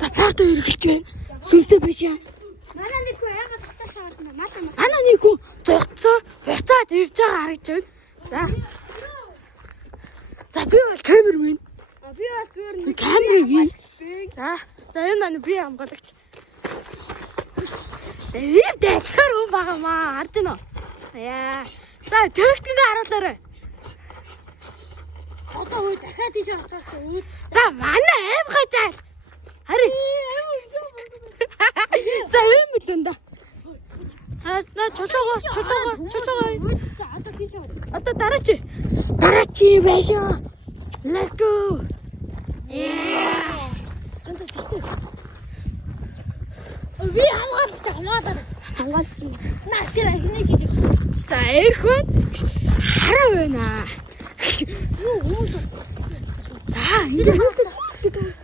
За парт хоёр эхэлж байна. Сүлдээ биш яа. Манай нэг хүү яагаад зогтоож шаардна. Манай нэг хүү зогтсон. Буцаад ирж байгаа харагдж байна. За би бол камермен. Би бол зүгээр нэг камермен. За энэ маань би хамгаалагч. Ийм дэлцэр хүн байгаамаа. Харж байна уу? Яа. За тактикийг харуулаарай. Одоо уу дахиад тийш орох таахгүй. За манай аим гажаал. Хари. За юм л энэ да. На чулуугаа. За одоо тийш орох. Одоо дараач юм байшаа. Let's go. Yeah. Тэнтэй тэгтээ. Би хамгаалж. Наа тэр хинээ хийж. За эрхөө хараа байна. За ингэ хэвсээ.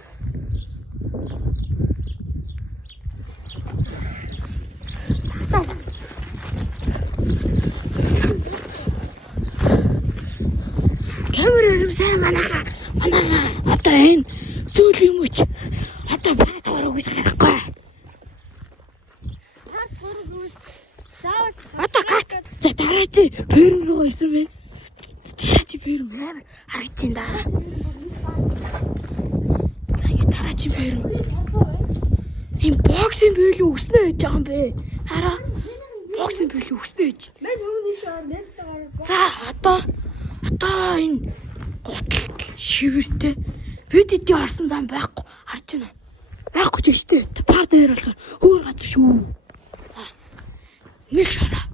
Камераар сайн манайха одоо энэ сүүл юм уу ч одоо парт орох гэж харахгүй. Одоо кат. За дараач ферм руу ирсэн байна. Дараач ферм яа харагдаж байна да. За ингэ дараач ферм. Ийм боксинг биелүү өснө гэж байгаа юм бэ. Хараа. Боксинг биелүү өснө гэж. Мэн өмнө шоо нэстээр. За одоо энэ гутал шивэртэй бид эдий орсон зам байхгүй харж байна. Байхгүй ч гэжтэй. Парт хоёр болохоор өөр газар шүү. За. Нэг шараа.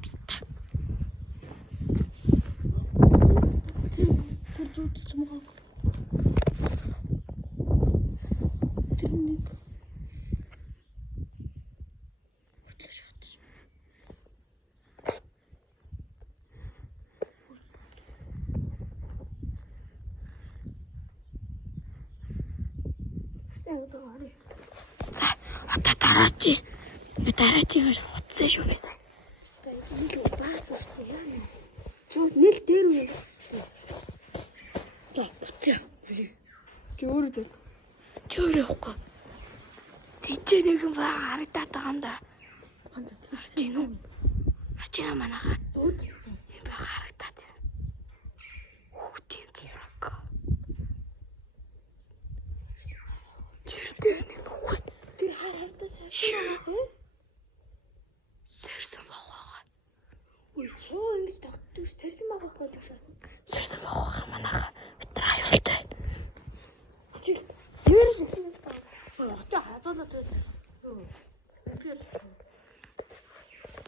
Тэр зүудэлж мгаа. Тэр нэг. Хөтлөж шатж. За одоо дараач. Би дараачийг утсан шүү гэсэн. Баас шүү яа. Чуу нэл дээр үү. За утсан. Чөөр явахгүй. Тийчээ нэгэн баг харагдаад байгаа юм да. Харж гин үү? Харж гин манайха. Энэ баг харагдаад байна. Хүүхдийн дурак. Тэр нэг нөх. Тэр хартаа Сэрсэн байгаа. Ой шоо ингэж тогтдоо сэрсэн байгаа гэдэг шаасан. Сэрсэн байгаа манайха. Өтөр аюултай. Тэр сэрсэн байгаа.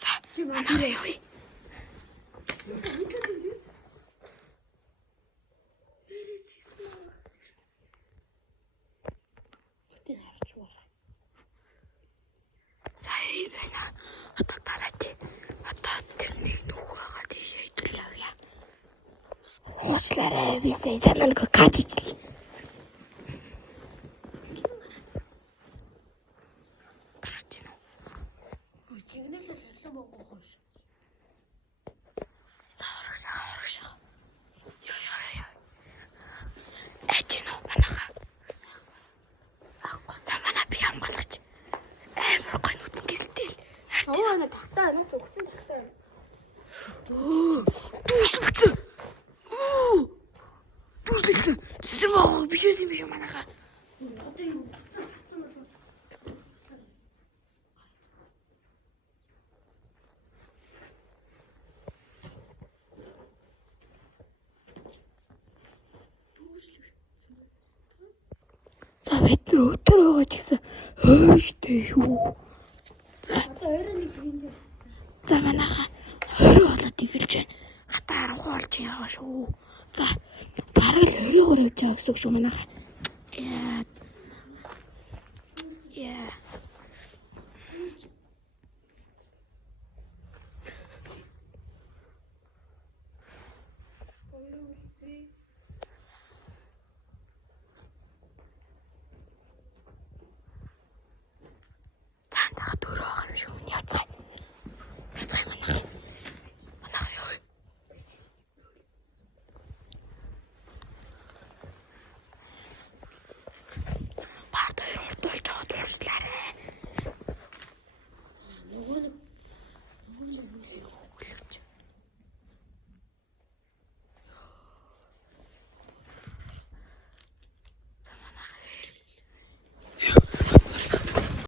За манайха явъя. Одоо дараач. Одоо тэр нэг нөх байгаа тийшээ идэл явъя. Уучлаарай би сая санааг кат хийчихлээ. Гарч ийн. Ой чигнэсээ шалсан богоо хоош. За орох. Яа. Эцэн уу манайха. За манай би хамгаалагч. Амар гой нүдэн гэлтэл. Оо на тахтаа наач өгсөн тахтаа. Дүүслээ. Сэрсэн байгаа биш юм манайха. Одоо юу утсан харцсан болов. За бид нар өтөр байгаа ч гэсэн хөөштэй шүү. Одоо өөрөө нэг юм дээ. За манайха 20 болоод игэлж байна. Хатаа 10 болж байгаа шүү. За бараг л 20-оор явж байгаа гэсэн үг шүү манайха. Яа. Цаанаа дөрөв байгаа юм шүү. Яцаа.